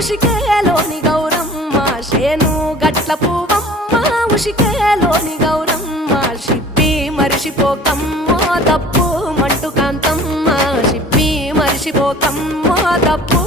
ఉషికేలోని గౌరమ్మ శేను గట్ల పువ్వమ్మ ఉషికేలోని గౌరమ్మ షిప్పి మరిషిపోకమ్మో తప్పు మంటు కాంతమ్మ షిప్పి మరిషిపోకమ్మో తప్పు